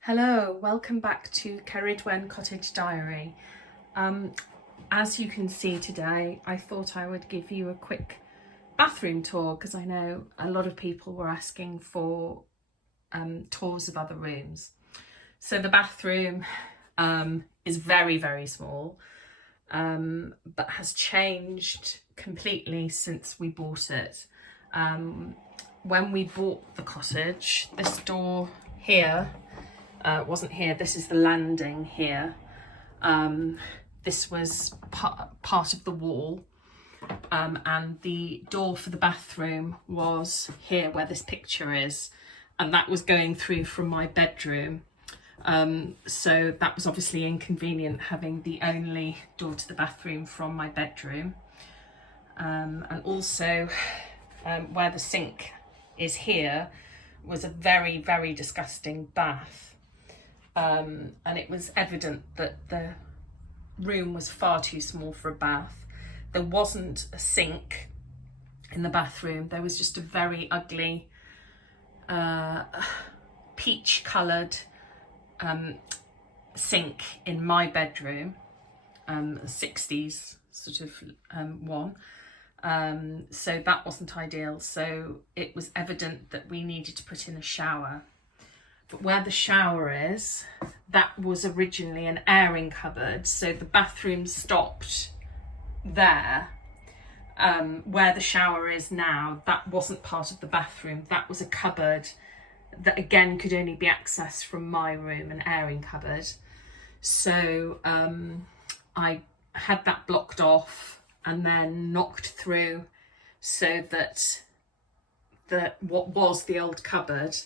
Hello, welcome back to Ceridwen Cottage Diary. As you can see today, I thought I would give you a quick bathroom tour because I know a lot of people were asking for tours of other rooms. So the bathroom is very small, but has changed completely since we bought it. When we bought the cottage, this door here wasn't here. This is the landing here. This was part of the wall, and the door for the bathroom was here where this picture is, and that was going through from my bedroom. So that was obviously inconvenient, having the only door to the bathroom from my bedroom. And also where the sink is here was a very disgusting bath. And it was evident that the room was far too small for a bath. There wasn't a sink in the bathroom. There was just a very ugly peach coloured sink in my bedroom, a 60s sort of one. So that wasn't ideal. So it was evident that we needed to put in a shower. But where the shower is, that was originally an airing cupboard. So the bathroom stopped there. Where the shower is now, that wasn't part of the bathroom. That was a cupboard that again could only be accessed from my room, an airing cupboard. So I had that blocked off and then knocked through so that what was the old cupboard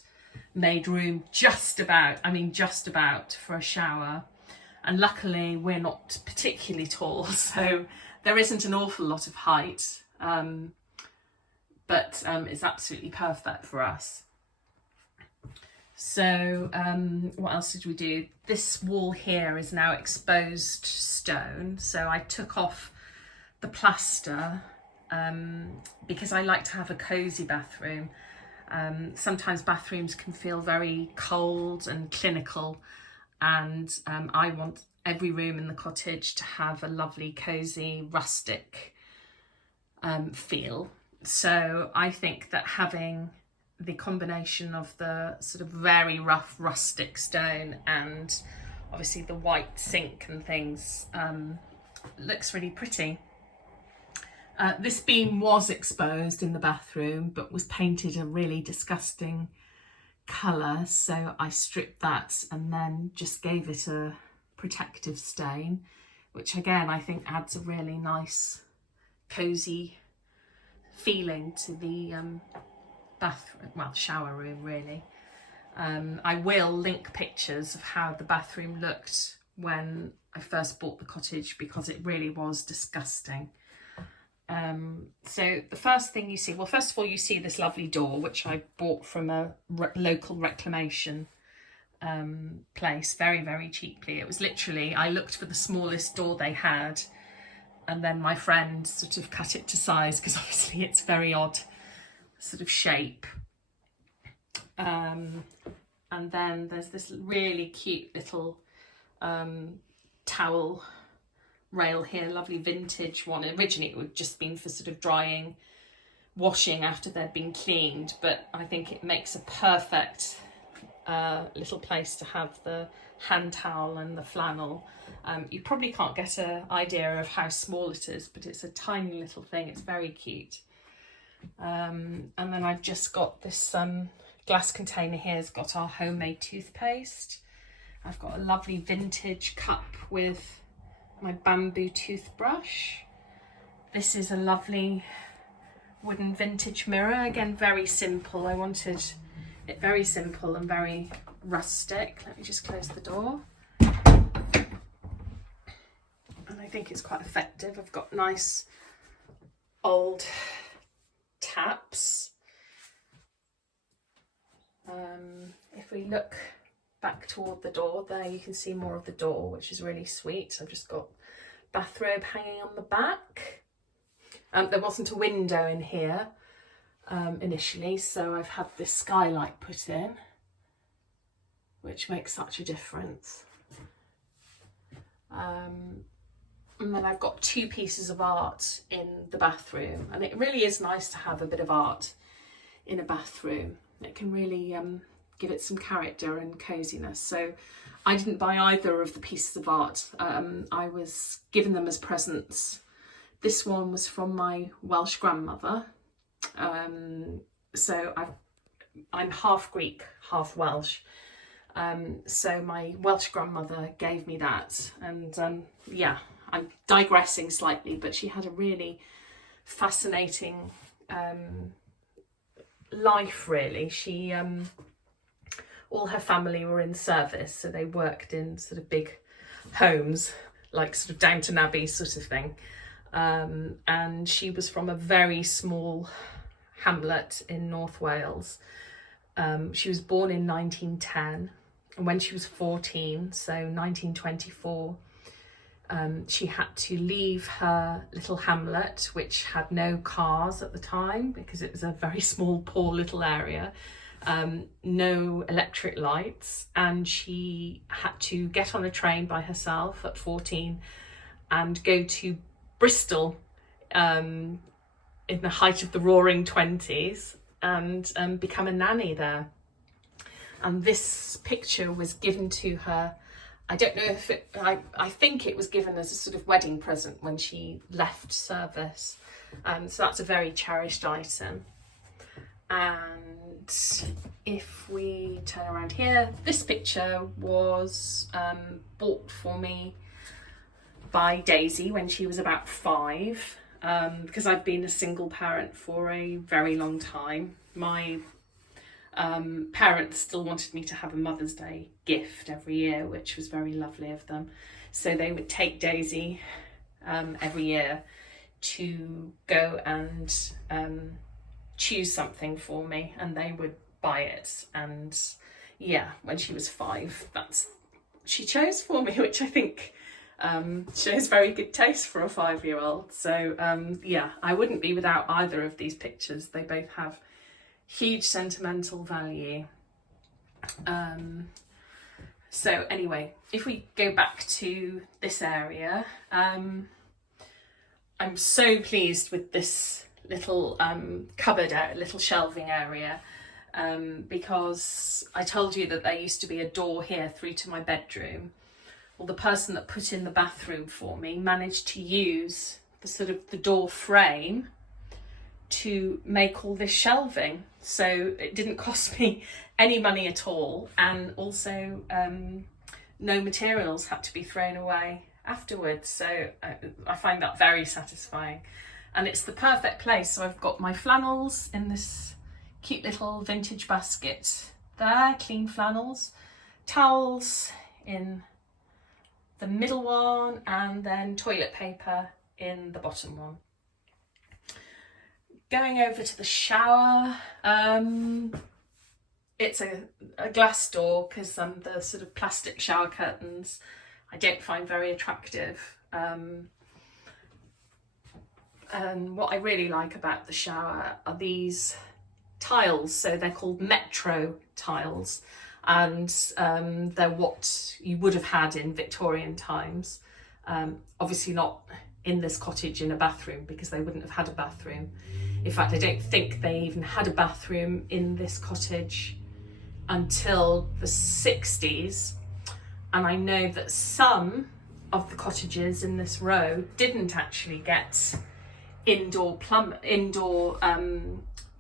made room just about for a shower. And luckily we're not particularly tall, so there isn't an awful lot of height, but it's absolutely perfect for us. So what else did we do? This wall here is now exposed stone, so I took off the plaster because I like to have a cosy bathroom. Sometimes bathrooms can feel very cold and clinical, and I want every room in the cottage to have a lovely, cosy, rustic feel. So I think that having the combination of the sort of very rough rustic stone and obviously the white sink and things looks really pretty. This beam was exposed in the bathroom but was painted a really disgusting colour, so I stripped that and then just gave it a protective stain, which again I think adds a really nice cosy feeling to the shower room really. I will link pictures of how the bathroom looked when I first bought the cottage because it really was disgusting. So the first thing you see, well, first of all, you see this lovely door, which I bought from a local reclamation place very cheaply. It was literally, I looked for the smallest door they had, and then my friend sort of cut it to size because obviously it's very odd sort of shape. And then there's this really cute little towel rail here, lovely vintage one. Originally it would just been for sort of drying, washing after they'd been cleaned, but I think it makes a perfect little place to have the hand towel and the flannel. You probably can't get an idea of how small it is, but it's a tiny little thing. It's very cute. And then I've just got this glass container here. It's got our homemade toothpaste. I've got a lovely vintage cup with my bamboo toothbrush. This is a lovely wooden vintage mirror, again very simple. I wanted it very simple and very rustic. Let me just close the door. And I think it's quite effective. I've got nice old taps. If we look back toward the door there, you can see more of the door, which is really sweet. I've just got bathrobe hanging on the back. There wasn't a window in here initially, so I've had this skylight put in. which makes such a difference. And then I've got 2 pieces of art in the bathroom, and it really is nice to have a bit of art in a bathroom. It can really give it some character and coziness. So I didn't buy either of the pieces of art. I was given them as presents. This one was from my Welsh grandmother. So I'm half Greek, half Welsh. So my Welsh grandmother gave me that, and yeah, I'm digressing slightly, but she had a really fascinating life, really. She all her family were in service, so they worked in sort of big homes, like sort of Downton Abbey sort of thing, and she was from a very small hamlet in North Wales. She was born in 1910, and when she was 14, so 1924, she had to leave her little hamlet, which had no cars at the time because it was a very small, poor little area, no electric lights, and she had to get on a train by herself at 14 and go to Bristol in the height of the Roaring Twenties and become a nanny there. And this picture was given to her, I don't know if it, I think it was given as a sort of wedding present when she left service. So that's a very cherished item. And if we turn around here, this picture was bought for me by Daisy when she was about 5, because I've been a single parent for a very long time. My parents still wanted me to have a Mother's Day gift every year, which was very lovely of them. So they would take Daisy every year to go and choose something for me, and they would buy it. And yeah, when she was 5, she chose for me, which I think shows very good taste for a 5-year-old. So yeah, I wouldn't be without either of these pictures. They both have huge sentimental value. So anyway, if we go back to this area, I'm so pleased with this little cupboard, little shelving area, because I told you that there used to be a door here through to my bedroom. Well, the person that put in the bathroom for me managed to use the sort of the door frame to make all this shelving, so it didn't cost me any money at all, and also no materials had to be thrown away afterwards. So I find that very satisfying, and it's the perfect place. So I've got my flannels in this cute little vintage basket there, clean flannels, towels in the middle one, and then toilet paper in the bottom one. Going over to the shower, it's a glass door because the sort of plastic shower curtains I don't find very attractive. And what I really like about the shower are these tiles. So they're called Metro tiles, and they're what you would have had in Victorian times. Obviously not in this cottage in a bathroom, because they wouldn't have had a bathroom. In fact, I don't think they even had a bathroom in this cottage until the 60s. And I know that some of the cottages in this row didn't actually get indoor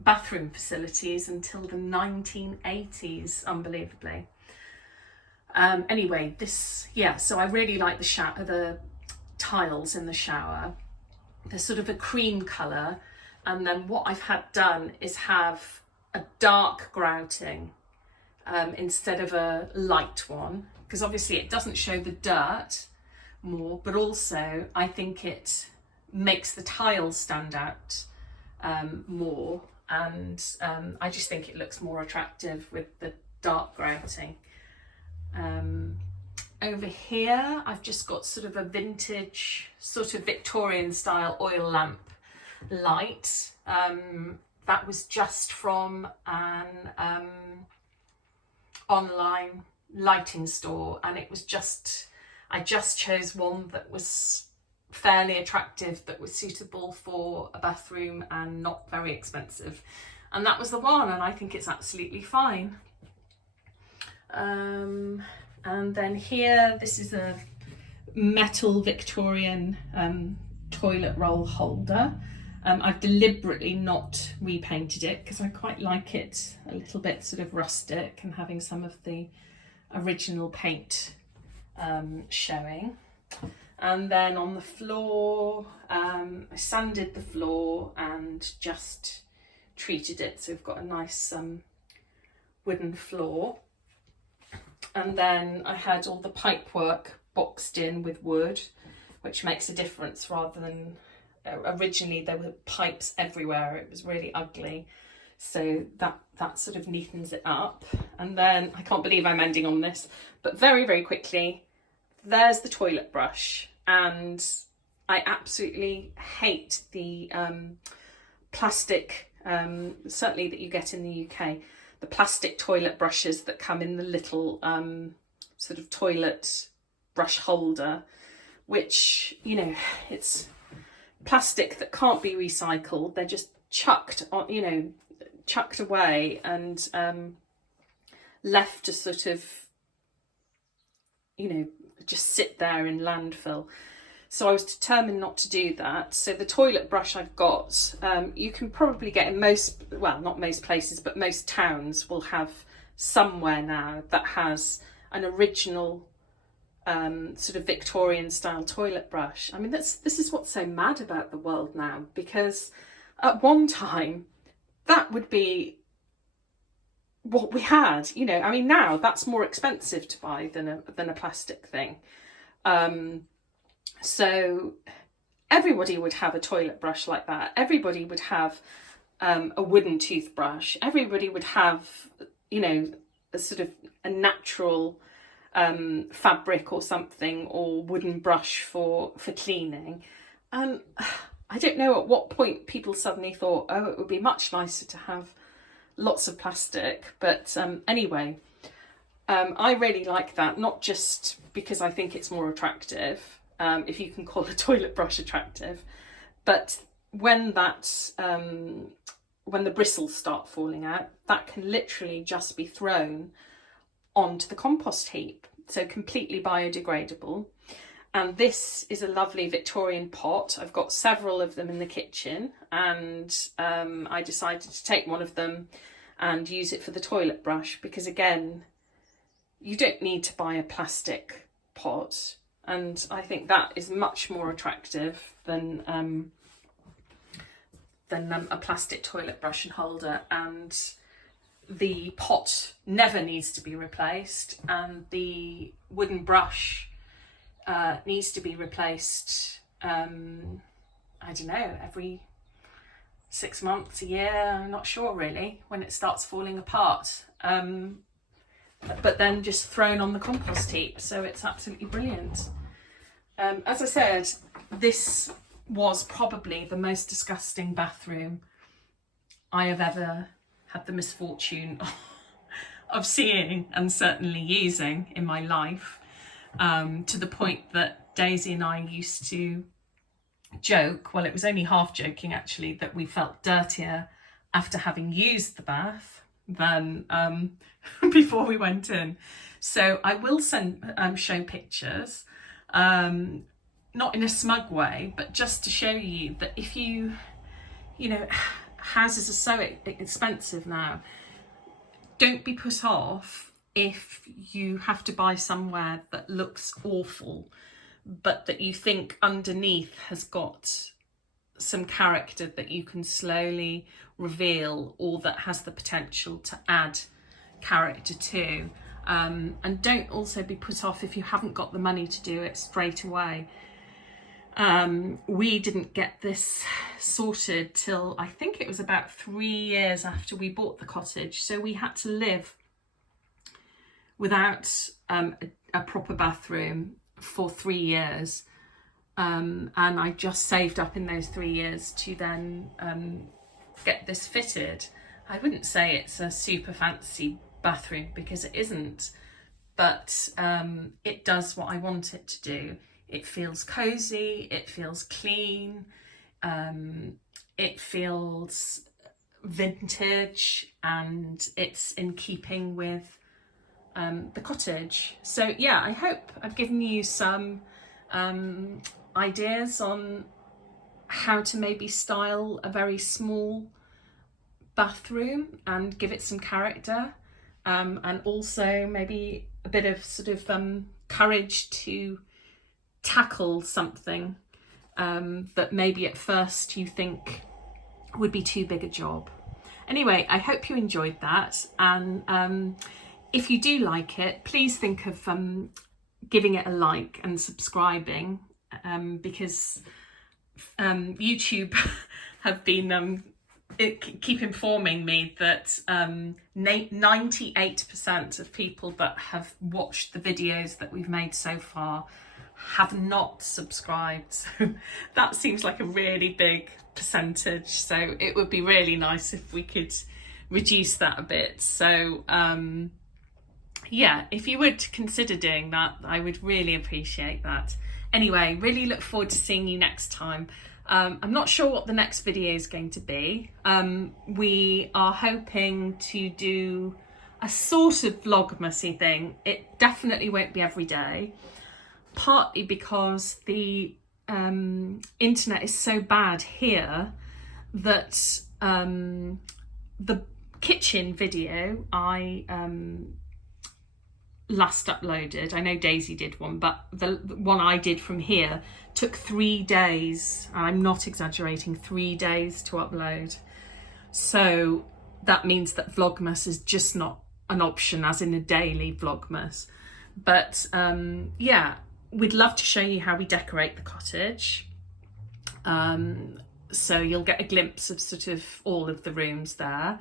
bathroom facilities until the 1980s, unbelievably. Anyway, so I really like the tiles in the shower. They're sort of a cream colour, and then what I've had done is have a dark grouting instead of a light one, because obviously it doesn't show the dirt more, but also I think it makes the tiles stand out more, and I just think it looks more attractive with the dark grouting. Over here I've just got sort of a vintage sort of Victorian style oil lamp light. That was just from an online lighting store, and it was just, I just chose one that was fairly attractive, that was suitable for a bathroom and not very expensive, and that was the one, and I think it's absolutely fine. And then here, this is a metal Victorian toilet roll holder. I've deliberately not repainted it because I quite like it a little bit sort of rustic and having some of the original paint showing. And then on the floor, I sanded the floor and just treated it, so we've got a nice wooden floor. And then I had all the pipework boxed in with wood, which makes a difference rather than originally there were pipes everywhere. It was really ugly, so that sort of neatens it up. And then I can't believe I'm ending on this, but very, very quickly, there's the toilet brush, and I absolutely hate the plastic, certainly that you get in the UK, the plastic toilet brushes that come in the little sort of toilet brush holder, which, you know, it's plastic that can't be recycled. They're just chucked on, you know, chucked away and left to sort of, you know, just sit there in landfill. So I was determined not to do that. So the toilet brush I've got, you can probably get in most, well, not most places, but most towns will have somewhere now that has an original sort of Victorian style toilet brush. I mean, this is what's so mad about the world now, because at one time that would be what we had, you know. I mean, now that's more expensive to buy than a plastic thing. So everybody would have a toilet brush like that. Everybody would have a wooden toothbrush. Everybody would have, you know, a sort of a natural fabric or something, or wooden brush for cleaning. And I don't know at what point people suddenly thought, oh, it would be much nicer to have lots of plastic. But anyway, I really like that, not just because I think it's more attractive, if you can call a toilet brush attractive, but when that when the bristles start falling out, that can literally just be thrown onto the compost heap, so completely biodegradable. And this is a lovely Victorian pot. I've got several of them in the kitchen, and I decided to take one of them and use it for the toilet brush, because again, you don't need to buy a plastic pot, and I think that is much more attractive than a plastic toilet brush and holder. And the pot never needs to be replaced, and the wooden brush needs to be replaced, I don't know, every 6 months, a year, I'm not sure really, when it starts falling apart. But then just thrown on the compost heap, so it's absolutely brilliant. As I said, this was probably the most disgusting bathroom I have ever had the misfortune of seeing and certainly using in my life, to the point that Daisy and I used to joke, well, it was only half joking actually, that we felt dirtier after having used the bath than before we went in. So I will show pictures, not in a smug way, but just to show you that if you know, houses are so expensive now, don't be put off if you have to buy somewhere that looks awful, but that you think underneath has got some character that you can slowly reveal, or that has the potential to add character to. And don't also be put off if you haven't got the money to do it straight away. We didn't get this sorted till I think it was about 3 years after we bought the cottage, so we had to live without a proper bathroom for 3 years, and I just saved up in those 3 years to then get this fitted. I wouldn't say it's a super fancy bathroom because it isn't, but it does what I want it to do. It feels cozy, it feels clean, it feels vintage, and it's in keeping with the cottage. So yeah, I hope I've given you some ideas on how to maybe style a very small bathroom and give it some character, and also maybe a bit of sort of courage to tackle something that maybe at first you think would be too big a job. Anyway, I hope you enjoyed that, and if you do like it, please think of giving it a like and subscribing, because YouTube have been keep informing me that 98% of people that have watched the videos that we've made so far have not subscribed. So that seems like a really big percentage. So it would be really nice if we could reduce that a bit. So yeah, if you would consider doing that, I would really appreciate that. Anyway, really look forward to seeing you next time. I'm not sure what the next video is going to be. We are hoping to do a sort of vlogmasy thing. It definitely won't be every day, partly because the internet is so bad here that the kitchen video I last uploaded, I know Daisy did one, but the one I did from here took 3 days. I'm not exaggerating, 3 days to upload. So that means that Vlogmas is just not an option, as in a daily Vlogmas. But yeah, we'd love to show you how we decorate the cottage. So you'll get a glimpse of sort of all of the rooms there.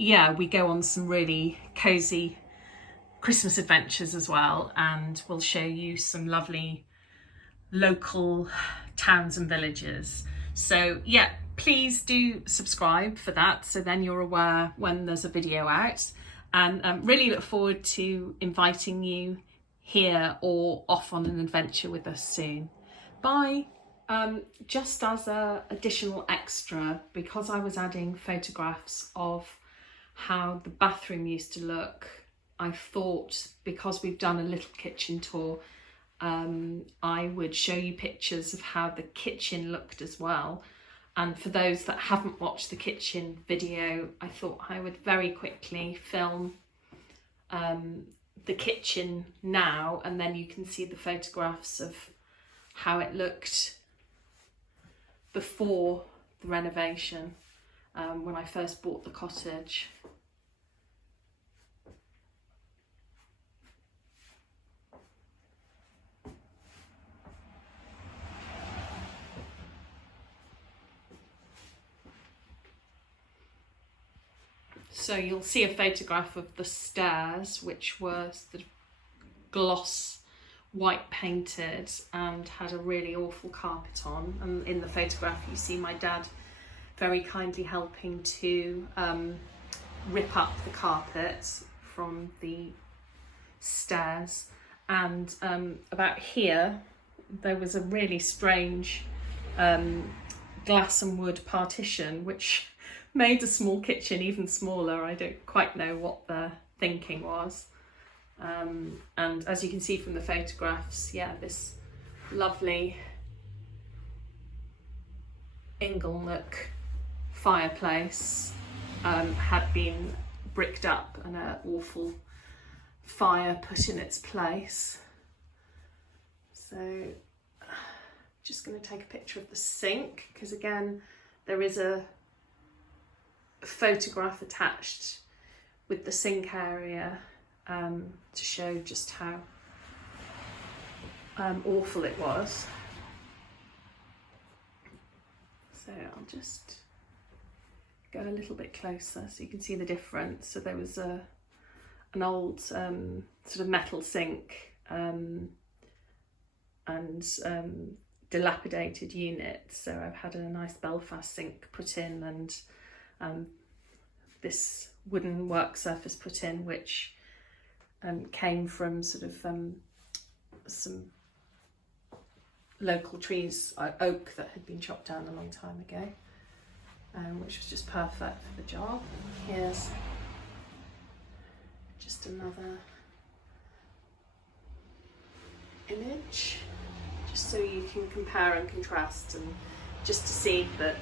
Yeah, we go on some really cozy Christmas adventures as well, and we'll show you some lovely local towns and villages. So yeah, please do subscribe for that, so then you're aware when there's a video out, and really look forward to inviting you here or off on an adventure with us soon. Bye. Just as an additional extra, because I was adding photographs of how the bathroom used to look, I thought, because we've done a little kitchen tour, I would show you pictures of how the kitchen looked as well. And for those that haven't watched the kitchen video, I thought I would very quickly film the kitchen now, and then you can see the photographs of how it looked before the renovation, when I first bought the cottage. So you'll see a photograph of the stairs, which were the gloss white painted and had a really awful carpet on, and in the photograph you see my dad very kindly helping to rip up the carpet from the stairs. And about here there was a really strange glass and wood partition which made the small kitchen even smaller. I don't quite know what the thinking was. And as you can see from the photographs, yeah, this lovely inglenook fireplace had been bricked up and an awful fire put in its place. So just going to take a picture of the sink, because again there is a photograph attached with the sink area to show just how awful it was. So I'll just go a little bit closer so you can see the difference. So there was an old sort of metal sink and dilapidated unit. So I've had a nice Belfast sink put in, and this wooden work surface put in, which came from sort of some local trees, oak that had been chopped down a long time ago, which was just perfect for the job. Here's just another image, just so you can compare and contrast, and just to see that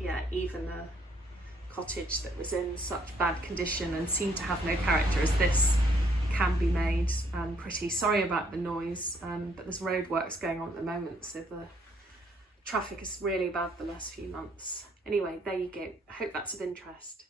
yeah, even a cottage that was in such bad condition and seemed to have no character as this can be made pretty. Sorry about the noise, but there's road works going on at the moment, so the traffic is really bad the last few months. Anyway, there you go. I hope that's of interest.